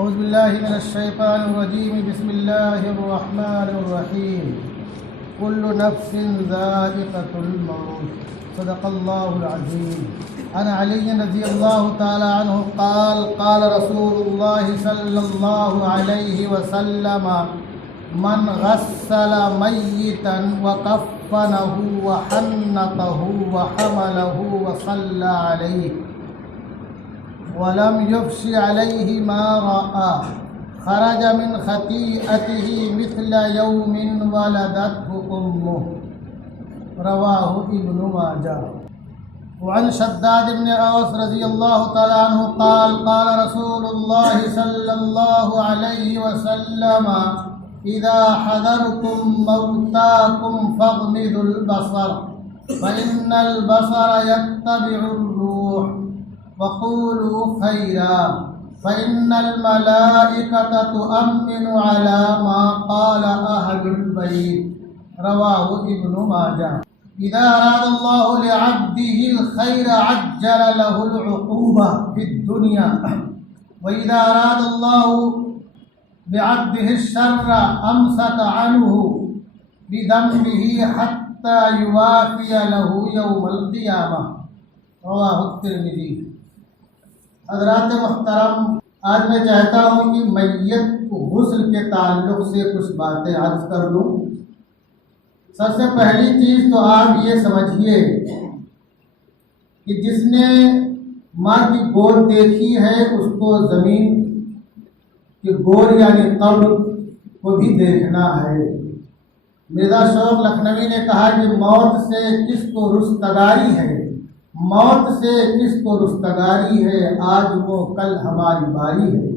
أعوذ بالله من الشيطان الرجيم. بسم الله الرحمن الرحيم. كل نفس ذائقة الموت. صدق الله العظيم. عن علي رضي الله تعالى عنه قال قال رسول الله صلى الله عليه وسلم من غسل ميتا وكفنه وحنطه وحمله وصلى عليه ولم يفش عليه ما رأى خرج من خطيئته مثل يوم ولدته أمه. رواه ابن ماجه. وعن شداد بن أوس رضي الله تعالى عنه قال قال رسول الله صلى الله عليه وسلم إذا حضرتم موتاكم فاغمضوا البصر فإن البصر يتبع الروح وقولوا خيرا فإن الملائكة تؤمن على ما قال أهل البيت. رواه ابن ماجه. إذا أراد الله لعبده الخير عجل له العقوبة في الدنيا وإذا أراد الله بعبده الشر أمسك عنه بذنبه حتى يوافي له يوم القيامة. رواه الترمذي. حضرات محترم، آج میں چاہتا ہوں کہ میت کو غسل کے تعلق سے کچھ باتیں عرض کر لوں. سب سے پہلی چیز تو آپ یہ سمجھیے کہ جس نے ماں کی گود دیکھی ہے اس کو زمین کی گود یعنی قبر کو بھی دیکھنا ہے. مرزا شوق لکھنوی نے کہا کہ موت سے کس کو رستگاری ہے، موت سے کس کو رستگاری ہے، آج وہ کل ہماری باری ہے.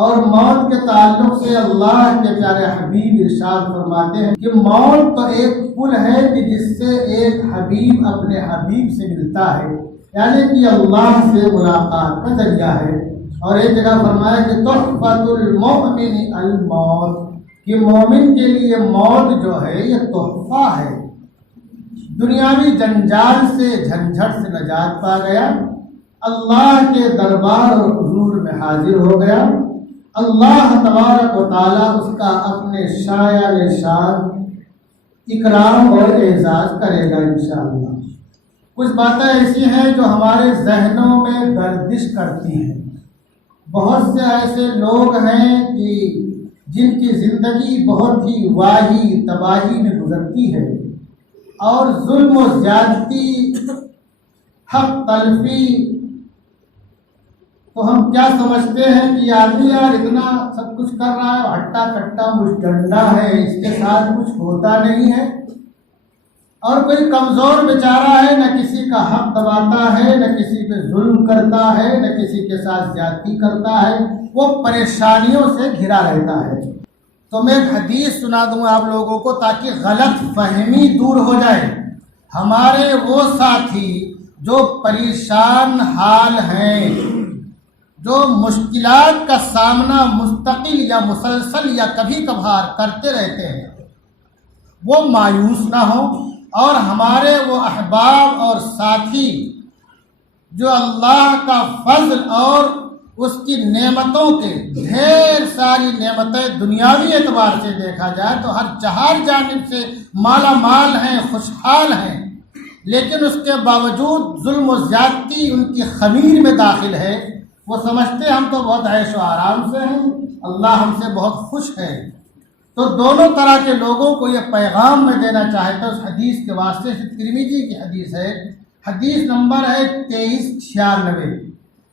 اور موت کے تعلق سے اللہ کے پیارے حبیب ارشاد فرماتے ہیں کہ موت تو ایک پل ہے کہ جس سے ایک حبیب اپنے حبیب سے ملتا ہے، یعنی کہ اللہ سے ملاقات کا ذریعہ ہے. اور ایک جگہ فرمایا کہ تحفۃ المؤمن الموت، کہ مومن کے لیے موت جو ہے یہ تحفہ ہے. دنیاوی جنجال سے جھنجھٹ سے نجات پا گیا، اللہ کے دربار اور حضور میں حاضر ہو گیا. اللہ تبارک و تعالیٰ اس کا اپنے شایان شان اکرام اور اعزاز کرے گا انشاءاللہ. کچھ باتیں ایسی ہیں جو ہمارے ذہنوں میں گردش کرتی ہیں. بہت سے ایسے لوگ ہیں کہ جن کی زندگی بہت ہی واہی تباہی میں گزرتی ہے اور ظلم و زیادتی، حق تلفی. تو ہم کیا سمجھتے ہیں کہ یہ آدمی یار اتنا سب کچھ کر رہا ہے، ہٹا کٹا مشڈنڈا ہے، اس کے ساتھ کچھ ہوتا نہیں ہے. اور کوئی کمزور بیچارہ ہے، نہ کسی کا حق دباتا ہے، نہ کسی پہ ظلم کرتا ہے، نہ کسی کے ساتھ زیادتی کرتا ہے، وہ پریشانیوں سے گھرا رہتا ہے. تو میں ایک حدیث سنا دوں آپ لوگوں کو تاکہ غلط فہمی دور ہو جائے. ہمارے وہ ساتھی جو پریشان حال ہیں، جو مشکلات کا سامنا مستقل یا مسلسل یا کبھی کبھار کرتے رہتے ہیں، وہ مایوس نہ ہوں. اور ہمارے وہ احباب اور ساتھی جو اللہ کا فضل اور اس کی نعمتوں کے ڈھیر ساری نعمتیں دنیاوی اعتبار سے دیکھا جائے تو ہر چہار جانب سے مالا مال ہیں، خوشحال ہیں، لیکن اس کے باوجود ظلم و زیادتی ان کی خمیر میں داخل ہے. وہ سمجھتے ہم تو بہت عیش و آرام سے ہیں، اللہ ہم سے بہت خوش ہے. تو دونوں طرح کے لوگوں کو یہ پیغام میں دینا چاہتا ہوں اس حدیث کے واسطے سے. ترمذی کی حدیث ہے، حدیث نمبر ہے 2396.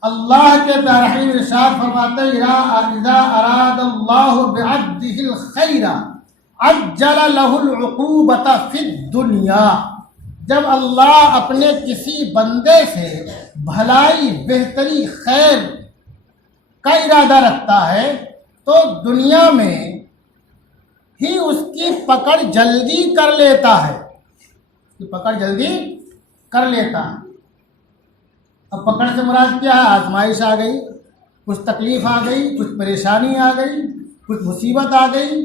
اللہ کے پیارے حبیب ارشاد فرماتے ہیں اذا اراد اللہ بعبده الخیر عجل له العقوبۃ فی الدنیا. جب اللہ اپنے کسی بندے سے بھلائی، بہتری، خیر کا ارادہ رکھتا ہے تو دنیا میں ہی اس کی پکڑ جلدی کر لیتا ہے، اس کی پکڑ جلدی کر لیتا ہے. اب پکڑ سے مراد کیا ہے؟ آزمائش آ گئی، کچھ تکلیف آ گئی، کچھ پریشانی آ گئی، کچھ مصیبت آ گئی،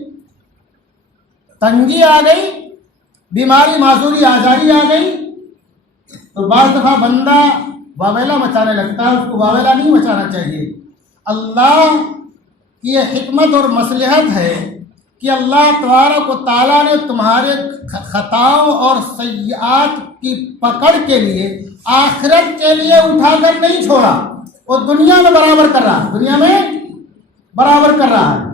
تنگی آ گئی، بیماری معذوری آزاری آ گئی. تو بعض دفعہ بندہ واویلا مچانے لگتا ہے، اس کو واویلا نہیں مچانا چاہیے. اللہ کہ یہ حکمت اور مصلحت ہے کہ اللہ تبارک و تعالیٰ نے تمہارے خطاؤں اور سیئات کی پکڑ کے لیے آخرت کے لیے اٹھا کر نہیں چھوڑا، وہ دنیا میں برابر کر رہا ہے، دنیا میں برابر کر رہا ہے،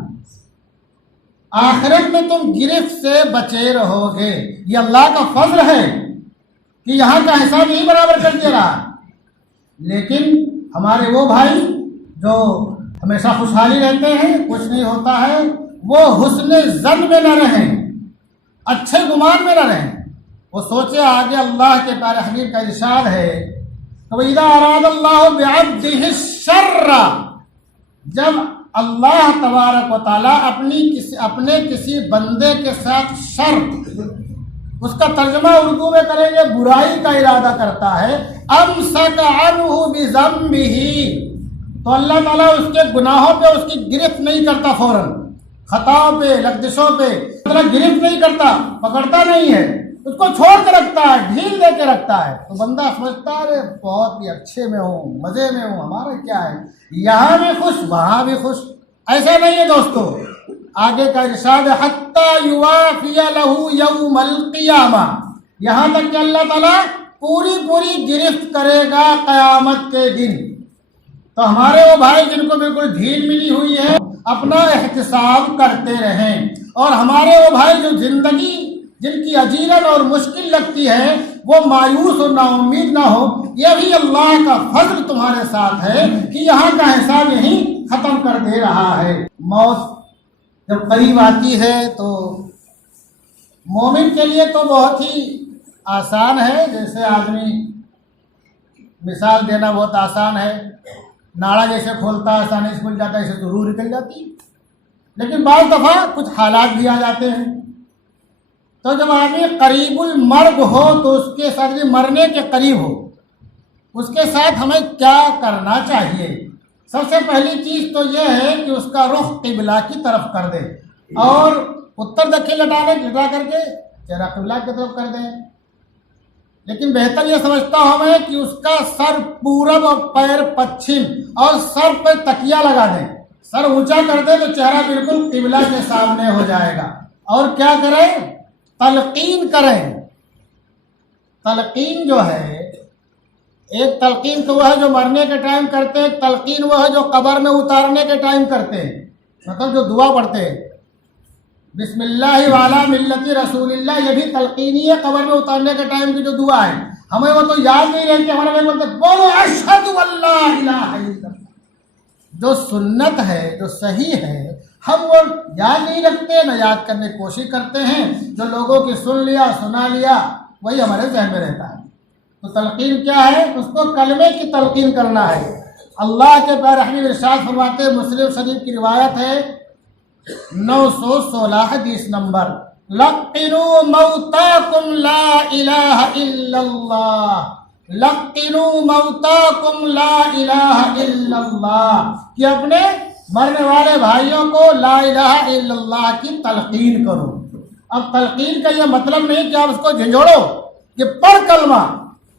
آخرت میں تم گرفت سے بچے رہو گے۔ یہ اللہ کا فضل ہے کہ یہاں کا حساب یہی برابر کر دے رہا ہے۔ لیکن ہمارے وہ بھائی جو ہمیشہ خوشحالی رہتے ہیں، کچھ نہیں ہوتا ہے، وہ حسن ظن میں نہ رہیں، اچھے گمان میں نہ رہیں، وہ سوچے آگے اللہ کے پیارے حبیب کا ارشاد ہے تو اذا اراد اللہ بعبدہ الشر، جب اللہ تبارک و تعالیٰ اپنے کسی بندے کے ساتھ شر، اس کا ترجمہ اردو میں کریں گے برائی کا ارادہ کرتا ہے، امسک عنہ بذنبہ، تو اللہ تعالیٰ اس کے گناہوں پہ اس کی گرفت نہیں کرتا، فوراً خطاؤں پہ لغزشوں پہ گرفت نہیں کرتا، پکڑتا نہیں ہے، اس کو چھوڑ کے رکھتا ہے، ڈھیل دے کے رکھتا ہے، تو بندہ سمجھتا ہے بہت ہی اچھے میں ہوں، مزے میں ہوں، ہمارا کیا ہے، یہاں بھی خوش وہاں بھی خوش۔ ایسا نہیں ہے دوستو، آگے کا ارشاد ہے حتی یوافی لہ یوم القیامہ، یہاں تک کہ اللہ تعالیٰ پوری گرفت کرے گا قیامت کے دن۔ تو ہمارے وہ بھائی جن کو بالکل ڈھیل ملی ہوئی ہے اپنا احتساب کرتے رہیں، اور ہمارے وہ بھائی جو زندگی جن کی عجیرت اور مشکل لگتی ہے وہ مایوس اور نا امید نہ ہو، یہ بھی اللہ کا فضل تمہارے ساتھ ہے کہ یہاں کا حساب یہیں ختم کر دے رہا ہے۔ موت جب قریب آتی ہے تو مومن کے لیے تو بہت ہی آسان ہے، جیسے آدمی مثال دینا بہت آسان ہے، ناڑا جیسے کھولتا ہے آسانی سے کھل جاتا ہے، اسے تو روح نکل جاتی ہے، لیکن بعض دفعہ کچھ حالات بھی آ جاتے ہیں، تو جب آدمی قریب المرگ ہو تو اس کے ساتھ بھی مرنے کے قریب ہو، اس کے ساتھ ہمیں کیا کرنا چاہیے؟ سب سے پہلی چیز تو یہ ہے کہ اس کا رخ قبلہ کی طرف کر دے، اور اتر دکھن لٹا کر کے چہرہ قبلہ کی طرف کر دیں، لیکن بہتر یہ سمجھتا ہوں میں کہ اس کا سر پورب اور پیر پچھم، اور سر پہ تکیہ لگا دیں، سر اونچا کر دیں تو چہرہ بالکل قبلہ کے سامنے ہو جائے گا۔ اور کیا کریں؟ تلقین کریں۔ تلقین جو ہے، ایک تلقین تو وہ ہے جو مرنے کے ٹائم کرتے ہیں، ایک تلقین وہ ہے جو قبر میں اتارنے کے ٹائم کرتے ہیں، مطلب جو دعا پڑھتے ہیں بسم اللہ والا ملت رسول اللہ، یہ بھی تلقینی ہے، قبر میں اتارنے کے ٹائم کی جو دعا ہے، ہمیں وہ تو یاد نہیں رہتی، ہمارے بھائی بولتے بولو اشہد ان لا الہ الا اللہ، جو سنت ہے جو صحیح ہے ہم وہ یاد نہیں رکھتے، نہ یاد کرنے کی کوشش کرتے ہیں، جو لوگوں کی سن لیا سنا لیا وہی ہمارے ذہن میں رہتا ہے۔ تو تلقین کیا ہے؟ اس کو کلمے کی تلقین کرنا ہے۔ اللہ کے پیارے حبیب ارشاد فرماتے ہیں، مسلم شریف کی روایت ہے 916 حدیث نمبر، لقنوا موتاکم لا الہ الا اللہ، لقنوا موتاکم لا الہ الا اللہ، کہ اپنے مرنے والے بھائیوں کو لا الہ الا اللہ کی تلقین کرو۔ اب تلقین کا یہ مطلب نہیں کہ آپ اس کو جھنجھوڑو کہ پڑھ کلمہ،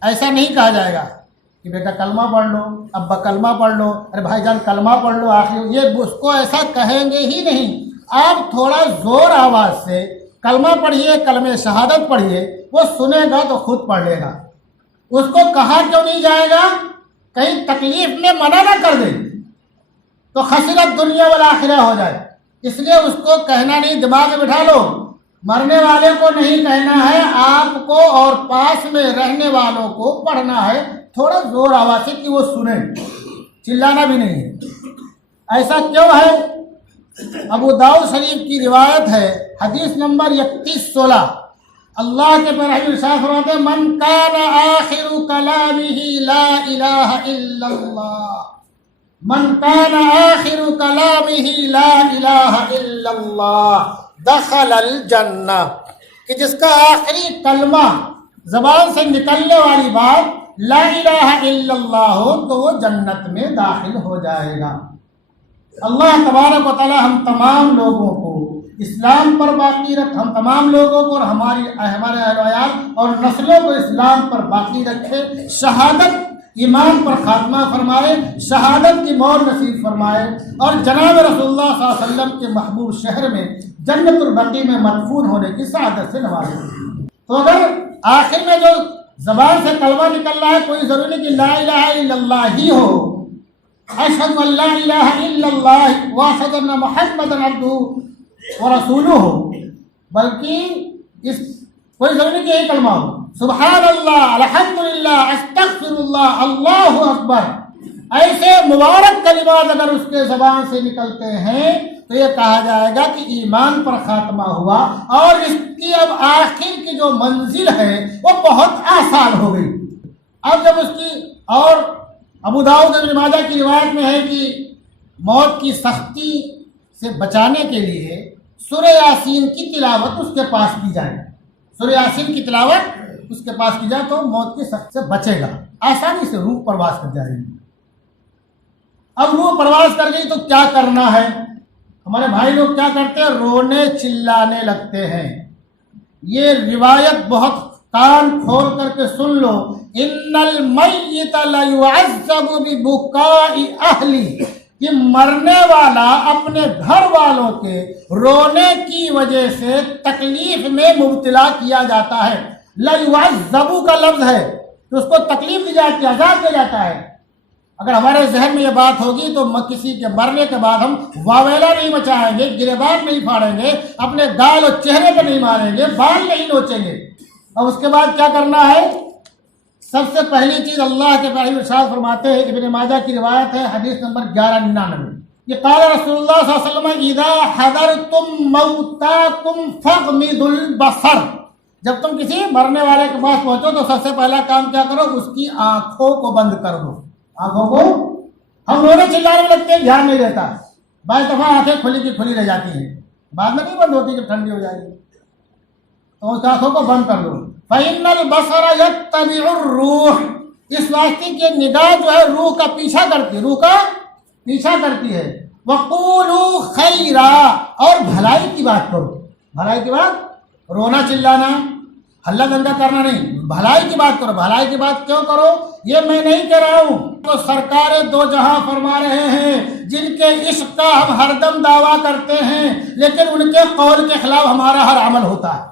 ایسا نہیں کہا جائے گا کہ بیٹا کلمہ پڑھ لو، ابا کلمہ پڑھ لو، ارے بھائی جان کلمہ پڑھ لو، آخر یہ اس کو ایسا کہیں گے ہی نہیں۔ آپ تھوڑا زور آواز سے کلمہ پڑھیے، کلمہ شہادت پڑھیے، وہ سنے گا تو خود پڑھ لے گا۔ اس کو کہا کیوں نہیں جائے گا؟ کہیں تکلیف میں منع نہ کر دے تو خسرت دنیا والآخرہ ہو جائے، اس لیے اس کو کہنا نہیں، دماغ میں بٹھا لو، مرنے والے کو نہیں کہنا ہے، آپ کو اور پاس میں رہنے والوں کو پڑھنا ہے، تھوڑا زور آواز سے کہ وہ سنیں، چلانا بھی نہیں ہے۔ ایسا کیوں ہے؟ ابو داؤد شریف کی روایت ہے، حدیث نمبر 3116، اللہ کے پیارے حبیب ارشاد فرماتے ہیں من کان آخر کلامہ لا الہ الا اللہ، من کان آخر کلامہ لا الہ الا اللہ دخل الجنہ، کہ جس کا آخری کلمہ زبان سے نکلنے والی بات لا الہ الا اللہ ہو تو وہ جنت میں داخل ہو جائے گا۔ اللہ تبارک و تعالی ہم تمام لوگوں کو اسلام پر باقی رکھ، ہم تمام لوگوں کو اور ہمارے اہل و عیال اور نسلوں کو اسلام پر باقی رکھے، شہادت ایمان پر خاتمہ فرمائے، شہادت کی موت نصیب فرمائے، اور جناب رسول اللہ صلی اللہ علیہ وسلم کے محبوب شہر میں جنت البقیع میں مدفون ہونے کی سعادت سے نوازے۔ تو اگر آخر میں جو زبان سے کلمہ نکل رہا ہے، کوئی ضروری نہیں کہ لا الہ الا اللہ ہی ہو، اشہد ان لا الہ الا اللہ واشہد ان محمد عبدہ ورسولہ ہو، بلکہ کوئی ضروری نہیں کہ یہی کلمہ ہو، سبحان اللہ، الحمدللہ، استغفر اللہ، اللہ اکبر، ایسے مبارک کلمات اگر اس کے زبان سے نکلتے ہیں تو یہ کہا جائے گا کہ ایمان پر خاتمہ ہوا، اور اس کی اب آخر کی جو منزل ہے وہ بہت آسان ہو گئی۔ اب جب اس کی، اور ابو داؤد ابن ماجہ کی روایت میں ہے کہ موت کی سختی سے بچانے کے لیے سورہ یاسین کی تلاوت اس کے پاس کی جائے، سورہ یاسین کی تلاوت اس کے پاس کی جائے تو موت کی سختی سے بچے گا، آسانی سے روح پرواز کر جائے گی۔ اب روح پرواز کر گئی تو کیا کرنا ہے؟ ہمارے بھائی لوگ کیا کرتے ہیں؟ رونے چلانے لگتے ہیں۔ یہ روایت بہت کان کھول کر کے سن لو، ان المیت لیعذب ببکاء اہلی، کہ مرنے والا اپنے گھر والوں کے رونے کی وجہ سے تکلیف میں مبتلا کیا جاتا ہے۔ لیعذب کا لفظ ہے کہ اس کو تکلیف دی جاتی ہے، عذاب دیا جاتا ہے۔ اگر ہمارے ذہن میں یہ بات ہوگی تو کسی کے مرنے کے بعد ہم واویلا نہیں مچائیں گے، گریبان نہیں پھاڑیں گے، اپنے گال اور چہرے پہ نہیں ماریں گے، بال نہیں نوچیں گے۔ اور اس کے بعد کیا کرنا ہے؟ سب سے پہلی چیز اللہ کے پیارے ارشاد فرماتے ہیں، ابن ماجہ کی روایت ہے، حدیث نمبر 1199، کہ قال رسول اللہ صلی اللہ علیہ وسلم اذا حضرتم موتاکم فاغمضوا البصر، جب تم کسی مرنے والے کے پاس پہنچو تو سب سے پہلا کام کیا کرو؟ اس کی آنکھوں کو بند کر دو۔ آنکھوں کو، ہم رونے چلانے میں لگتے ہیں، دھیان نہیں دیتا، بعض دفعہ آنکھیں کھلی کی کھلی رہ جاتی ہیں، بعد میں نہیں بند ہوتی، جب ٹھنڈی ہو جائے گی تو اس آنکھوں کو بند کر دو۔ فإن البصر يتبع الروح، اس واسطے کی نگاہ جو ہے روح کا پیچھا کرتی ہے، روح کا پیچھا کرتی ہے۔ وقولوا خیرا، اور بھلائی کی بات کرو، بھلائی کی بات، رونا چلانا ہلہ دنگا کرنا نہیں، بھلائی کی بات کرو۔ بھلائی کی بات کیوں کرو؟ یہ میں نہیں کہہ رہا ہوں، تو سرکار دو جہاں فرما رہے ہیں، جن کے عشق کا ہم ہر دم دعویٰ کرتے ہیں لیکن ان کے قول کے خلاف ہمارا ہر عمل ہوتا ہے۔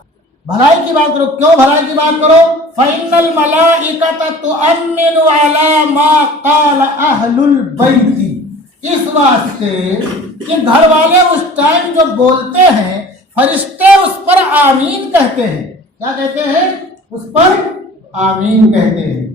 بھلائی کی بات کرو، کیوں بھلائی کی بات کرو؟ فإن الملائکۃ تؤمن علی ما قال اہل البیت، اس واسطے کہ گھر والے اس ٹائم جو بولتے ہیں فرشتے اس پر آمین کہتے ہیں۔ کیا کہتے ہیں؟ اس پر آمین کہتے ہیں۔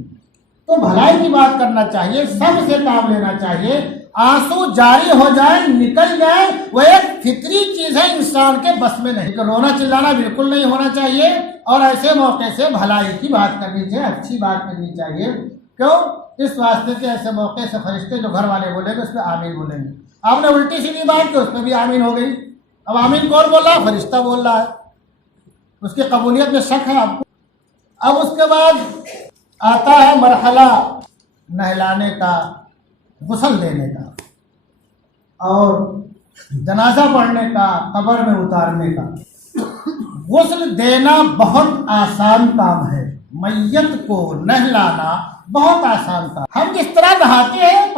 تو بھلائی کی بات کرنا چاہیے، سب سے کام لینا چاہیے، آنسو جاری ہو جائیں، نکل جائیں، وہ ایک فطری چیز ہے، انسان کے بس میں نہیں، کہ رونا چلانا بالکل نہیں ہونا چاہیے، اور ایسے موقع سے بھلائی کی بات کرنی چاہیے، اچھی بات کرنی چاہیے۔ کیوں؟ اس واسطے کے ایسے موقع سے فرشتے جو گھر والے بولیں گے اس پہ آمین بولیں گے۔ آپ نے الٹی سیدھی بات کی، اس پہ بھی آمین ہو گئی۔ اب آمین کون بول رہا ہے؟ فرشتہ بول رہا ہے، اس کی قبولیت میں شک ہے آپ کو۔ اب اس کے بعد آتا ہے مرحلہ نہلانے کا، غسل دینے کا، اور جنازہ پڑھنے کا، قبر میں اتارنے کا۔ غسل دینا بہت آسان کام ہے، میت کو نہلانا بہت آسان کام۔ ہم جس طرح نہاتے ہیں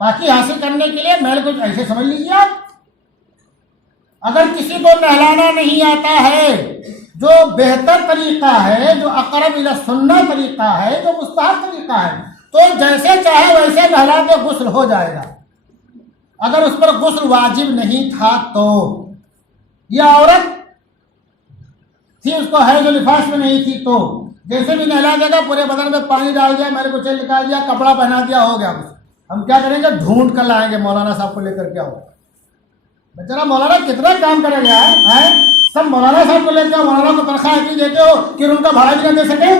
پاکی حاصل کرنے کے لیے، محل کچھ ایسے سمجھ لیجیے آپ۔ اگر کسی کو نہلانا نہیں آتا ہے، جو بہتر طریقہ ہے، جو اقرب الی سنت طریقہ ہے، جو مستحب طریقہ ہے، تو جیسے چاہے ویسے نہلا کے غسل ہو جائے گا۔ اگر اس پر غسل واجب نہیں تھا تو، یہ عورت تھی، اس کو حیض و نفاس میں نہیں تھی تو جیسے بھی نہلا دے گا، پورے بدن میں پانی ڈال دیا، میرے کو چل نکال دیا، کپڑا پہنا دیا، ہو گیا۔ ہم کیا کریں گے؟ ڈھونڈ کر لائیں گے، مولانا صاحب کو لے کر کے آؤ۔ بیچارہ مولانا کتنا کام کرے گا ہے، سب مولانا صاحب کو لیتے ہو، مولانا کو تنخواہ اتنی دیتے ہو کہ ان کا بھاڑا بھی نہ دے سکے۔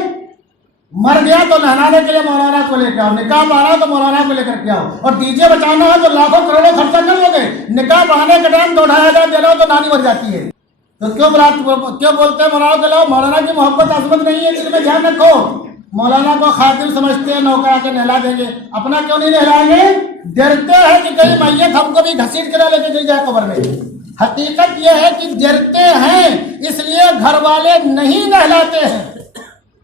مر گیا تو نہلانے کے لیے مولانا کو لے کے آؤ، نکاح پڑھانا تو مولانا کو لے کر کے آؤ، اور ڈی جے بچانا ہے تو لاکھوں کروڑوں خرچہ کر لو گے، نکاح پڑھانے کے ٹائم 2,500 دے رہا ہو تو نانی مر جاتی ہے۔ تو کیوں بولتے ہیں مولانا کو لاؤ؟ مولانا کی محبت عظمت نہیں ہے، دل میں دھیان رکھو۔ مولانا کو خادم سمجھتے ہیں، نوکر آ کے نہلا دیں گے، اپنا کیوں نہیں نہلائیں گے؟ ڈرتے ہیں کہ کہیں میت ہم کو بھی گھسیٹ کے نہ لے کے چل جائے قبر میں۔ حقیقت یہ ہے کہ ڈرتے ہیں، اس لیے گھر والے نہیں نہلاتے ہیں۔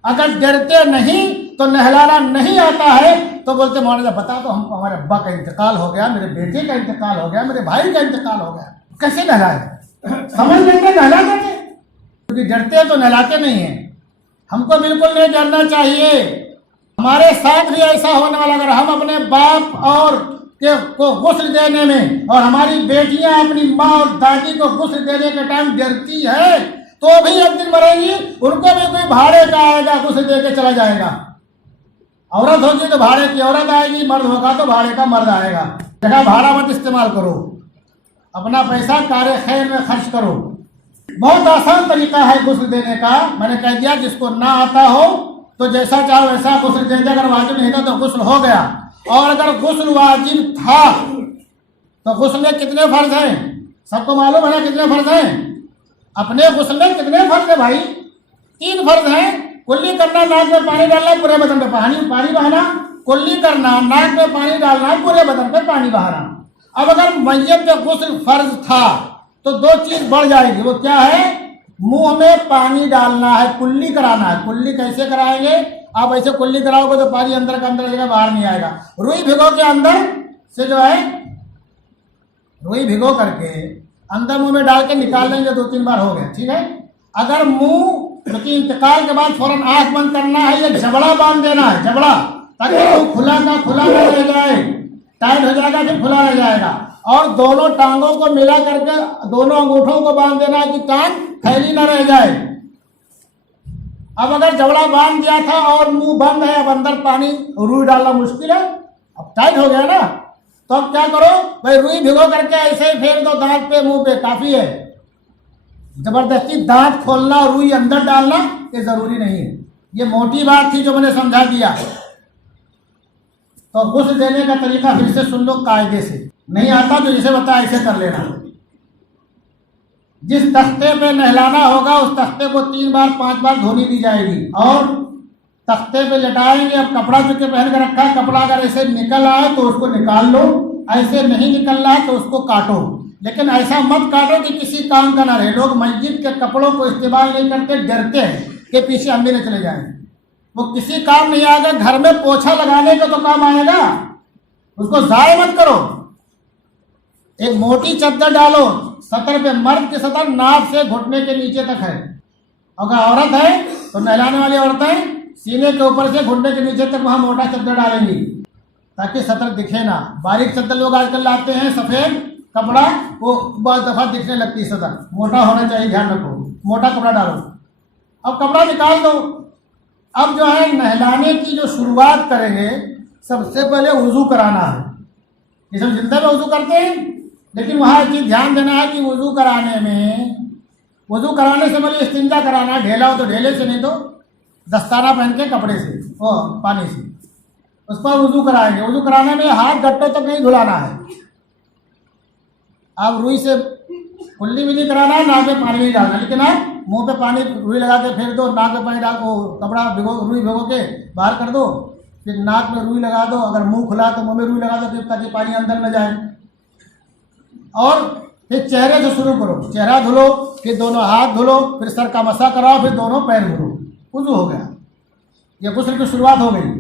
اگر ڈرتے نہیں تو نہلانا نہیں آتا ہے تو بولتے مولانا بتا تو ہم کو ہمارے ابا کا انتقال ہو گیا، میرے بیٹے کا انتقال ہو گیا، میرے بھائی کا انتقال ہو گیا، کیسے نہلائے؟ سمجھ لیتے نہلا دیتے، کیونکہ ڈرتے ہیں تو نہلاتے نہیں ہیں۔ ہم کو بالکل نہیں ڈرنا چاہیے۔ ہمارے ساتھ بھی ایسا ہونے والا، اگر ہم اپنے باپ اور کو غسل دینے میں اور ہماری بیٹیاں اپنی ماں اور دادی کو غسل دینے کے ٹائم ڈرتی ہے تو بھی ایک دن مرے گی، ان کو بھی کوئی بھاڑے کا آئے گا غسل دے کے چلا جائے گا۔ عورت ہوگی تو بھاڑے کی عورت آئے گی، مرد ہوگا تو بھاڑے کا مرد آئے گا۔ جگہ بھاڑا مت استعمال کرو، اپنا پیسہ کار خیر میں خرچ کرو۔ بہت آسان طریقہ ہے غسل دینے کا، میں نے کہہ دیا جس کو نہ آتا ہو تو جیسا چاہو ویسا غسل دے دے، اگر واجب نہیں تھا تو غسل ہو گیا۔ اور اگر غسل واجب تھا تو غسل میں کتنے فرض ہیں؟ سب کو معلوم ہے نا کتنے فرض ہیں؟ اپنے غسل میں کتنے فرض ہیں بھائی؟ 3 فرض ہیں۔ کلی کرنا، ناک میں پانی ڈالنا، پورے بدن پہ پانی بہانا۔ کلی کرنا، ناک میں پانی ڈالنا، پورے بدن پہ پانی بہانا۔ اب اگر میت پہ غسل فرض تھا تو 2 چیز بڑھ جائے گی، وہ کیا ہے؟ منہ میں پانی ڈالنا ہے، کلی کرانا ہے۔ کلی کیسے کرائیں گے؟ آپ ایسے کلی کراؤ گے تو پانی اندر کا اندر جگہ باہر نہیں آئے گا۔ روئی بھگو کے اندر سے جو ہے، روئی بھگو کر کے اندر منہ میں ڈال کے نکال دیں گے، 2-3 بار ہو گیا، ٹھیک ہے۔ اگر منہ کی انتقال کے بعد فوراً آنکھ بند کرنا ہے، یہ جبڑا باندھ دینا ہے، جبڑا، تاکہ منہ کھلا نہ رہ جائے، ٹائٹ ہو جائے گا پھر کھلا رہ جائے گا۔ اور دونوں ٹانگوں کو ملا کر کے دونوں انگوٹھوں کو باندھ دینا ہے کہ ٹانگ پھیلی نہ رہ جائے۔ اب اگر جبڑا باندھ دیا تھا اور منہ بند ہے، اب اندر پانی، روئی ڈالنا مشکل ہے، اب ٹائٹ ہو گیا نا، تو اب کیا کرو بھائی؟ روئی بھگو کر کے ایسے ہی پھینک دو دانت پہ، منہ پہ، کافی ہے۔ زبردستی دانت کھولنا اور روئی اندر ڈالنا یہ ضروری نہیں ہے۔ یہ موٹی بات تھی جو میں نے سمجھا دیا۔ تو غسل دینے کا طریقہ پھر سے سن لو قاعدے سے، نہیں آتا تو جسے بتا ایسے کر لینا۔ جس تختے پہ نہلانا ہوگا اس تختے کو 3 بار 5 بار دھونی دی جائے گی، اور تختے پہ لٹائیں گے۔ اب کپڑا چونکہ پہن کے رکھا ہے، کپڑا اگر ایسے نکل آئے تو اس کو نکال لو، ایسے نہیں نکل رہا ہے تو اس کو کاٹو، لیکن ایسا مت کاٹو کہ کسی کام کا نہ رہے۔ لوگ مسجد کے کپڑوں کو استعمال نہیں کرتے، ڈرتے ہیں کہ پیچھے امی نہ چلے جائیں، وہ کسی کام نہیں آئے گا۔ گھر میں پوچھا لگانے کا تو کام آئے گا، اس کو ضائع مت کرو۔ ایک موٹی چادر ڈالو سطر پہ، مرد کی سطر ناف سے گھٹنے کے نیچے تک ہے، اگر عورت ہے تو نہلانے والی عورتیں سینے کے اوپر سے گھٹنے کے نیچے تک وہاں موٹا چادر ڈالیں گی تاکہ سطر دکھے نہ۔ باریک چادر لوگ آج کل لاتے ہیں، سفید کپڑا، وہ بعض دفعہ دکھنے لگتی ہے سطر، موٹا ہونا چاہیے، دھیان رکھو، موٹا کپڑا ڈالو۔ اب کپڑا نکال دو۔ اب جو ہے نہلانے کی جو شروعات کریں گے، سب سے پہلے وضو کرانا ہے۔ یہ سب زندہ میں وضو کرتے ہیں، لیکن وہاں ایک چیز دھیان دینا ہے کہ وضو کرانے سے پہلے استنجا کرانا ہے۔ ڈھیلا ہو تو ڈھیلے سے، نہیں تو دستانہ پہن کے کپڑے سے، پانی سے اس پر وضو کرائیں گے۔ وضو کرانے میں ہاتھ گٹوں تک نہیں دھلانا ہے۔ آپ روئی سے کلی بھی نہیں کرانا ہے، ناک میں پانی نہیں ڈالنا، لیکن آپ منہ پہ پانی روئی لگا کے پھینک دو، ناک میں پانی ڈال کو کپڑا روئی بھگو کے باہر کر دو، پھر ناک میں روئی لگا دو، اگر منہ کھلا تو منہ میں روئی لگا دو تاکہ پانی اندر نہ جائے۔ اور پھر چہرے سے شروع کرو، چہرہ دھلو، پھر دونوں ہاتھ دھلو، پھر سر کا مسح کراؤ، پھر دونوں پیر دھلو، وضو ہو گیا۔ یہ غسل کی شروعات ہو گئی۔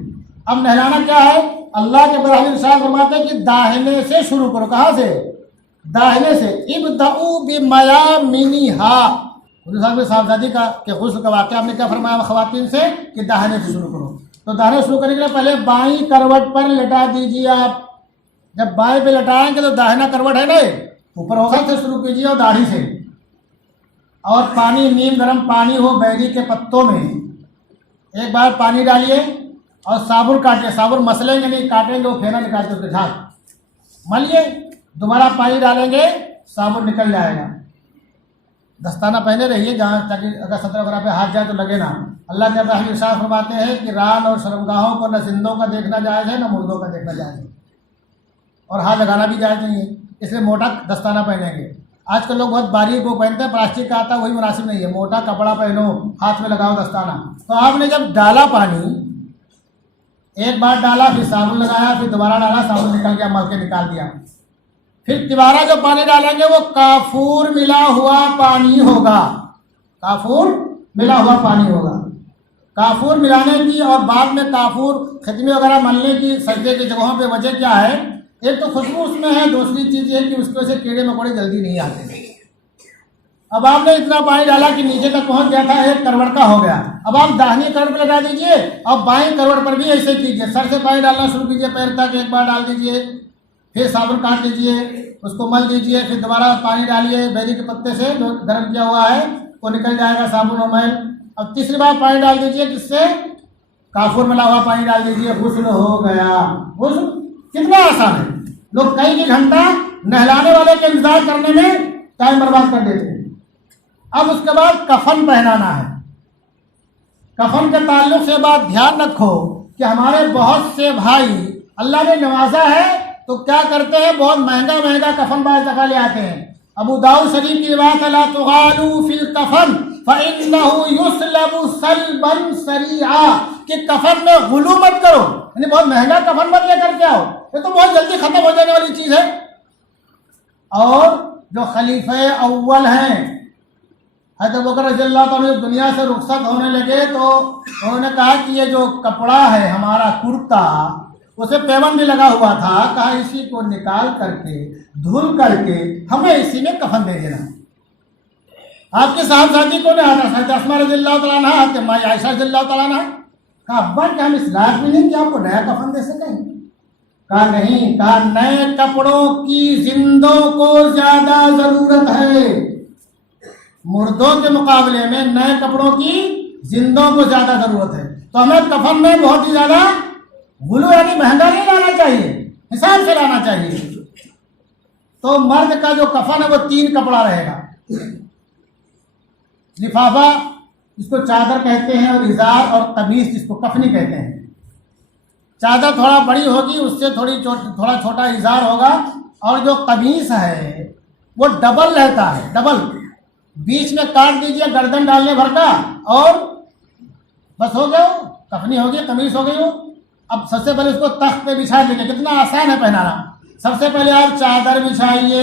اب نہلانا کیا ہے؟ اللہ کے بڑے ارشاد فرماتے ہیں کہ داہنے سے شروع کرو۔ کہاں سے؟ داہنے سے۔ ابدؤوا بمیامنہا، حضور صاحب نے صاحبزادی کا کہ غسل کا واقعہ آپ نے کیا فرمایا خواتین سے کہ داہنے سے شروع کرو۔ تو داہنے شروع کرنے کے لیے پہلے بائیں کروٹ پر لٹا دیجیے۔ آپ جب بائیں پہ لٹائیں گے تو داہنا کروٹ ہے نا، اوپر ہوگا، سے شروع کیجیے اور داڑھی سے۔ اور پانی نیم گرم پانی ہو بیری کے پتوں میں، ایک بار پانی ڈالیے اور صابن کاٹیے، صابن مسلیں گے نہیں، کاٹیں گے وہ پھینا نکال کے اس کے جھاگ ملیے، دوبارہ پانی ڈالیں گے صابن نکل جائے گا۔ دستانہ پہنے رہیے جہاں، تاکہ اگر سطر وغیرہ پہ ہاتھ جائے تو لگے نہ۔ اللہ کے ابراہیم ارشاد فرماتے ہیں کہ ران اور شرمگاہوں کو نہ زندوں کا دیکھنا جائز ہے نہ مردوں کا دیکھنا جائز ہے، اور ہاتھ لگانا بھی جائز نہیں ہے، اس لیے موٹا دستانہ پہنیں گے۔ آج کل لوگ بہت باریک وہ پہنتے ہیں، پلاسٹک کا آتا ہے، وہی مناسب نہیں ہے، موٹا کپڑا پہنو، ہاتھ میں لگاؤ دستانہ۔ تو آپ نے جب ڈالا پانی، ایک بار ڈالا، پھر صابن لگایا، پھر دوبارہ ڈالا، صابن نکل گیا، مل کے نکال دیا، پھر دوبارہ جو پانی ڈالیں گے وہ کافور ملا ہوا پانی ہوگا، کافور ملا ہوا پانی ہوگا۔ کافور ملانے کی اور بعد میں کافور ختمی وغیرہ ملنے کی سجدے کی جگہوں پہ وجہ کیا ہے؟ ایک تو خوشبو اس میں ہے، دوسری چیز یہ کہ اس کی وجہ سے کیڑے مکوڑے جلدی نہیں آتے۔ اب آپ نے اتنا پانی ڈالا کہ نیچے تک پہنچ گیا تھا، ایک کروڑ کا ہو گیا، اب آپ داہنی کروڑ پہ لگا دیجئے، اب بائیں کروڑ پر بھی ایسے کیجئے، سر سے پانی ڈالنا شروع کیجئے، پیر تک ایک بار ڈال دیجئے، پھر صابن کاٹ لیجئے، اس کو مل دیجئے، پھر دوبارہ پانی ڈالیے، بیری کے پتے سے جو گرم کیا ہوا ہے وہ نکل جائے گا صابن و میل۔ اب تیسری بار پانی ڈال دیجئے، کس سے؟ کافور ملا ہوا پانی ڈال دیجئے، غسل ہو گیا۔ غسل کتنا آسان ہے، لوگ کئی گھنٹہ نہلانے والے کے انتظار کرنے میں ٹائم برباد کر دیتے ہیں۔ اب اس کے بعد کفن پہنانا ہے۔ کفن کے تعلق سے بات دھیان رکھو کہ ہمارے بہت سے بھائی اللہ نے نوازا ہے تو کیا کرتے ہیں، بہت مہنگا مہنگا کفن بعض دفعہ لے آتے ہیں۔ ابو داؤد شریف کی روایت ہے، لا تغالوا فی الکفن فإنہ یسلب سلبا سریعا، کہ کفن میں غلو مت کرو، یعنی بہت مہنگا کفن مت لے کر کے آؤ، یہ تو بہت جلدی ختم ہو جانے والی چیز ہے۔ اور جو خلیفہ اول ہیں حضرت ابوبکر رضی اللہ عنہ دنیا سے رخصت ہونے لگے تو انہوں نے کہا کہ یہ جو کپڑا ہے ہمارا کرتا، اسے پیمن بھی لگا ہوا تھا، کہا اسی کو نکال کر کے دھل کر کے ہمیں اسی میں کفن دے دینا۔ آپ کے صاحبزادی کو نے آنا، حضرت اسماء رضی اللہ تعالیٰ عنہ، حضرت ماں عائشہ رضی اللہ تعالیٰ عنہ، کہا ابا کہ ہم اس لائق بھی نہیں کہ آپ کو نیا کفن دے سکیں؟ کہا نہیں، کہا نئے کپڑوں کی زندوں کو زیادہ ضرورت ہے، مردوں کے مقابلے میں نئے کپڑوں کی زندوں کو زیادہ ضرورت ہے۔ تو ہمیں کفن میں بہت ہی زیادہ غلو یعنی مہنگا نہیں لانا چاہیے، حساب سے لانا چاہیے۔ تو مرد کا جو کفن ہے وہ 3 کپڑا رہے گا، لفافہ جس کو چادر کہتے ہیں، اور ازار اور قمیص جس کو کفنی کہتے ہیں۔ چادر تھوڑا بڑی ہوگی، اس سے تھوڑا چھوٹا ازار ہوگا، اور جو قمیص ہے وہ ڈبل رہتا ہے، ڈبل، بیچ میں کاٹ دیجئے گردن ڈالنے بھر کا، اور بس ہو گیا، کفنی ہوگی، قمیص ہو گئی ہو۔ اب سب سے پہلے اس کو تخت پہ بچھا دیجئے، کتنا آسان ہے پہنانا۔ سب سے پہلے آپ چادر بچھائیے،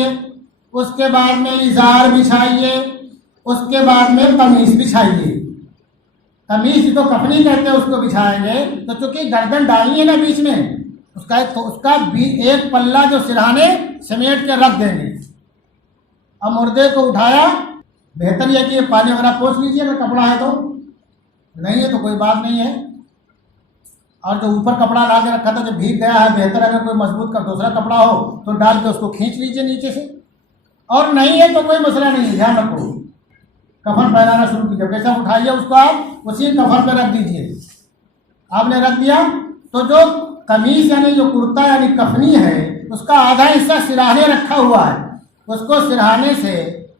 اس کے بعد میں ازار بچھائیے، اس کے بعد میں قمیص بچھائیے۔ قمیص جس کو کفنی کہتے ہیں اس کو بچھائیں گے تو چونکہ گردن ڈالنی ہے نا بیچ میں، اس کا ایک پلہ جو سرہانے سمیٹ کے رکھ دیں گے۔ اب مردے کو اٹھایا، بہتر یہ کہ پانی وغیرہ پوچھ لیجیے اگر کپڑا ہے، تو نہیں ہے تو کوئی بات نہیں ہے۔ اور جو اوپر کپڑا لا کے رکھا تھا جو بھیگ گیا ہے، بہتر اگر کوئی مضبوط کا دوسرا کپڑا ہو تو ڈال کے اس کو کھینچ لیجیے نیچے سے، اور نہیں ہے تو کوئی مسئلہ نہیں ہے۔ دھیان رکھو، کفن پہنانا شروع کیجیے، کیسا اٹھائیے اس کو آپ اسی کفن پہ رکھ دیجیے۔ آپ نے رکھ دیا تو جو قمیص یعنی جو کرتا یعنی کفنی ہے، اس کا آدھا حصہ سرہانے رکھا ہوا ہے، اس کو سرہانے سے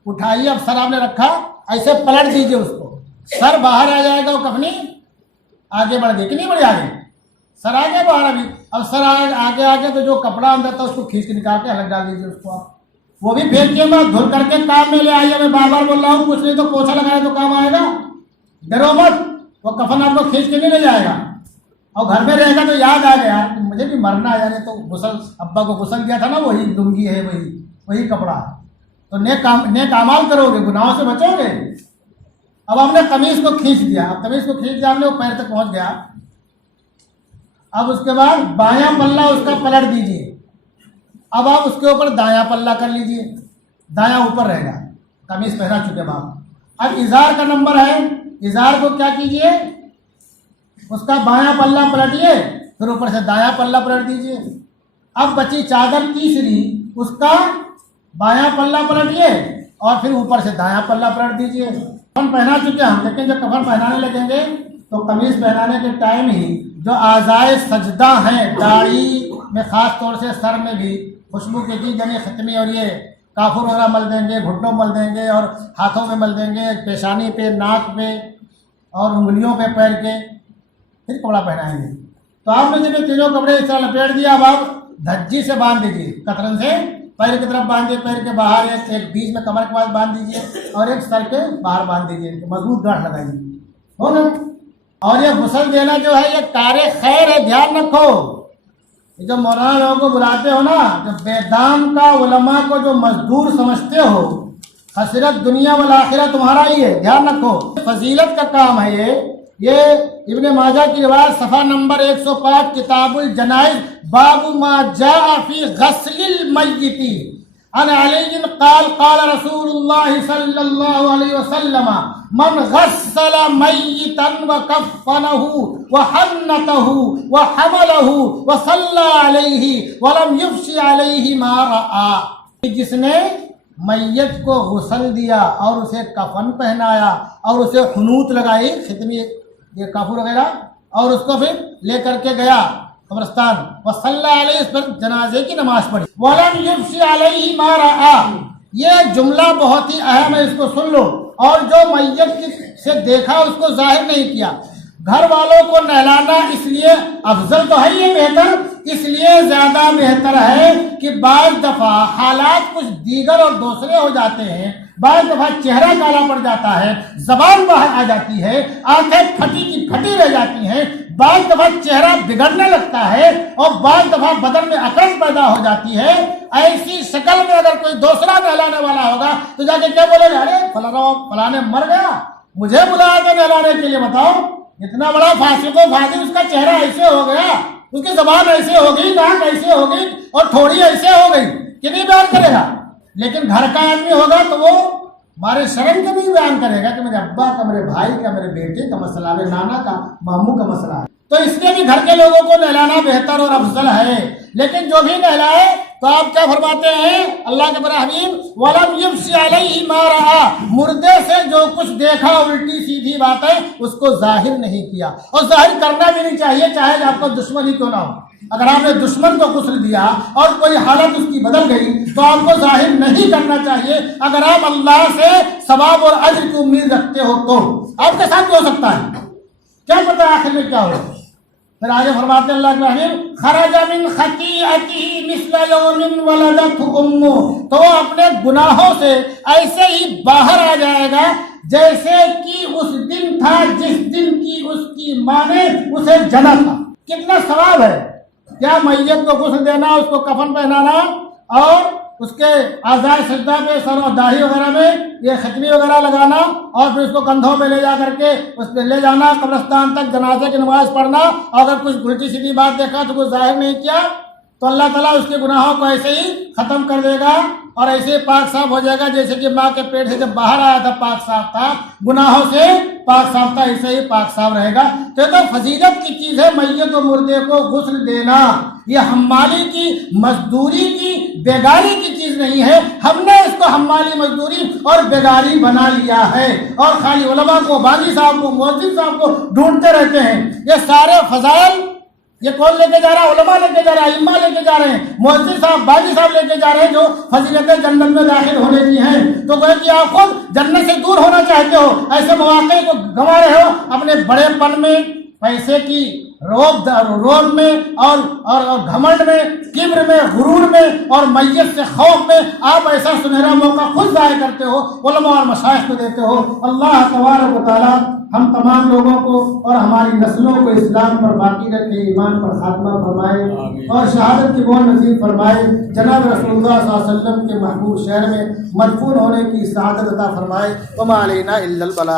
اٹھائیے۔ اب سر آپ نے رکھا، ایسے پلٹ دیجیے اس کو، سر باہر آ جائے گا، وہ کفنی آگے بڑھ گئی کہ نہیں بڑھی؟ آگے سر آگے باہر ابھی، اب سر آگے آگے تو جو کپڑا اندر تھا اس کو کھینچ کے نکال کے الگ ڈال دیجیے اس کو۔ آپ وہ بھی پھینکیے مت، دھل کر کے کام میں لے آئیے۔ میں بار بار بول رہا ہوں، کچھ نہیں تو پوچھا لگائے تو کام آئے گا، ڈرو مت، وہ کفن آپ کو کھینچ کے نہیں لے جائے گا۔ اور گھر میں رہے گا تو یاد آ گیا کہ مجھے بھی مرنا ہے، یعنی تو غسل ابا کو غسل کیا تھا نا، وہی لنگی ہے، وہی کپڑا ہے، تو نیک اعمال کرو گے، گناہوں سے بچو گے۔ اب آپ نے قمیص کو کھینچ دیا، اب قمیص کو کھینچ دیا آپ نے، وہ پیر تک پہنچ گیا۔ اب اس کے بعد بایاں پلہ اس کا پلٹ دیجیے۔ اب آپ اس کے اوپر دایاں پلہ کر لیجیے، دایاں اوپر رہے گا، قمیص پہنا چکے بعد۔ اب ازار کا نمبر ہے، ازار کو کیا کیجیے، اس کا بایاں پلہ پلٹیے، پھر اوپر سے دایاں پلہ پلٹ دیجیے۔ اب بچی چادر تیسری، اس کا بایاں پلہ پلٹیے اور پھر اوپر سے دایاں پلہ پلٹ دیجیے۔ کفن پہنا چکے ہم، لیکن جب کفن پہنانے لگیں گے تو قمیص پہنانے کے ٹائم ہی جو اعضائے سجدہ ہیں، داڑھی میں خاص طور سے، سر میں بھی خوشبو کی چیز یعنی ختمی، اور یہ کافور وغیرہ مل دیں گے، گھٹنوں مل دیں گے، اور ہاتھوں میں مل دیں گے، پیشانی پہ، ناک پہ، اور انگلیوں پہ، پیر کے، پھر کپڑا پہنائیں گے۔ تو آپ نے جب یہ تینوں کپڑے اس طرح لپیٹ دیا، اب آپ دھجی سے باندھ دیجیے، کترن سے پیر کی طرف باندھیے، پیر کے باہر ایک بیچ میں کمر کے پاس باندھ دیجیے، اور ایک سر کے باہر باندھ دیجیے، مضبوط گاٹھ لگائیے، ہو نا۔ اور یہ غسل دینا جو ہے یہ کار خیر ہے، دھیان رکھو۔ جو مولانا لوگوں کو بلاتے ہو نا، جو بیدام کا علماء کو جو مزدور سمجھتے ہو، خسرت دنیا والآخرہ تمہارا ہی ہے، دھیان رکھو۔ فضیلت کا کام ہے یہ ابن ماجہ کی روایت صفحہ نمبر 105 کتاب الجنائز باب ما جاء فی غسل المیت عن علی قال قال رسول اللہ صلی اللہ علیہ وسلم من غسل میتا وکفنہ وحنتہ وحملہ وصلی علیہ ولم یفش علیہ ما رأى، جس نے میت کو غسل دیا اور اسے کفن پہنایا اور اسے حنوت لگائی، ختمی یہ کافور وغیرہ، اور اس کو پھر لے کر کے گیا قبرستان، وصلی علیہ، اس پر جنازے کی نماز پڑھی، وَلَمْ يُفْشِ عَلَيْهِ مَا رَأَى، یہ جملہ بہت ہی اہم ہے، اس کو سن لو، اور جو میت سے دیکھا اس کو ظاہر نہیں کیا۔ گھر والوں کو نہلانا اس لیے افضل تو ہے، یہ بہتر اس لیے زیادہ بہتر ہے کہ بعض دفعہ حالات کچھ دیگر اور دوسرے ہو جاتے ہیں، بعض دفعہ چہرہ کالا پڑ جاتا ہے، زبان باہر آ جاتی ہے، آنکھیں پھٹی کی پھٹی رہ جاتی ہیں، بعض دفعہ چہرہ بگڑنے لگتا ہے، اور بعض دفعہ بدن میں اکڑن پیدا ہو جاتی ہے۔ ایسی شکل میں اگر کوئی دوسرا نہلانے والا ہوگا تو جا کے کیا بولے گا، ارے فلانے مر گیا، مجھے بلایا تھا نہلانے کے لیے، بتاؤ اتنا بڑا فاسق و فاجر، اس کا چہرہ ایسے ہو گیا، اس کی زبان ایسے ہو گئی، ناک ایسے ہو گئی اور تھوڑی ایسے ہو گئی، کتنی بیان کرے گا؟ لیکن گھر کا آدمی ہوگا تو وہ ہمارے شرم کا بھی بیان کرے گا کہ میرے ابا کا، میرے بھائی کا، میرے بیٹے کا مسئلہ ہے، میرے نانا کا، ماموں کا مسئلہ ہے، تو اس لیے بھی گھر کے لوگوں کو نہلانا بہتر اور افضل ہے۔ لیکن جو بھی نہلائے تو آپ کیا فرماتے ہیں اللہ کے بڑے حبیب، وَلَمْ يُفْشِ عَلَيْهِ مَا رَأَى، مردے سے جو کچھ دیکھا الٹی سیدھی بات ہے اس کو ظاہر نہیں کیا، اور ظاہر کرنا بھی نہیں چاہیے، چاہے آپ کو دشمن ہی کیوں نہ ہو۔ اگر آپ نے دشمن کو غسل دیا اور کوئی حالت اس کی بدل گئی تو آپ کو ظاہر نہیں کرنا چاہیے، اگر آپ اللہ سے ثواب اور اجر کی امید رکھتے ہو تو۔ آپ کے ساتھ ہو سکتا ہے، کیا پتہ آخر میں کیا ہو۔ پھر آگے فرماتے اللہ کے رحیم، خرج من خطیئتہ مثل یوم ولدتہ امہ، تو وہ اپنے گناہوں سے ایسے ہی باہر آ جائے گا جیسے کہ اس دن تھا جس دن کی اس کی ماں نے اسے جنا تھا۔ کتنا ثواب ہے، کیا میت کو غسل دینا، اس کو کفن پہنانا اور اس کے اعضاء سجدہ پہ سر اور داڑھی وغیرہ میں یہ ختمی وغیرہ لگانا، اور پھر اس کو کندھوں پہ لے جا کر کے اس پہ لے جانا قبرستان تک، جنازے کی نماز پڑھنا، اور اگر کچھ الٹی سیدھی بات دیکھا تو کچھ ظاہر نہیں کیا تو اللہ تعالیٰ اس کے گناہوں کو ایسے ہی ختم کر دے گا اور ایسے ہی پاک صاف ہو جائے گا جیسے کہ ماں کے پیٹ سے جب باہر آیا تھا پاک صاف تھا، گناہوں سے پاک صاف تھا، ایسے ہی پاک صاف رہے گا۔ تو یہ تو فضیلت کی چیز ہے میت و مردے کو غسل دینا، یہ حمالی کی مزدوری کی بیگاری کی چیز نہیں ہے، ہم نے اس کو حمالی مزدوری اور بیگاری بنا لیا ہے، اور خالی علماء کو، باجی صاحب کو، مؤذن صاحب کو ڈھونڈتے رہتے ہیں۔ یہ سارے فضائل یہ کون لے کے جا رہا ہے؟ علماء لے کے جا رہا ہے، ائمہ لے کے جا رہے ہیں، مؤذن صاحب، باجی صاحب لے کے جا رہے ہیں، جو فضیلتیں جنت میں داخل ہونے کی ہیں۔ تو وہ کہ آپ خود جنت سے دور ہونا چاہتے ہو، ایسے مواقع کو گنوا رہے ہو اپنے بڑے پن میں، پیسے کی روب میں اور گھمنڈ میں، کبر میں، غرور میں اور میت سے خوف میں آپ ایسا سنہرا موقع خود ضائع کرتے ہو، علماء اور مشائخ کو دیتے ہو۔ اللہ تبارک و تعالیٰ ہم تمام لوگوں کو اور ہماری نسلوں کو اسلام پر باقی رکھے، ایمان پر خاتمہ فرمائے اور شہادت کی بول نصیب فرمائے، جناب رسول اللہ صلی اللہ علیہ وسلم کے محبوب شہر میں مدفون ہونے کی سعادت عطا فرمائے۔ وما علینا الا البلاغ۔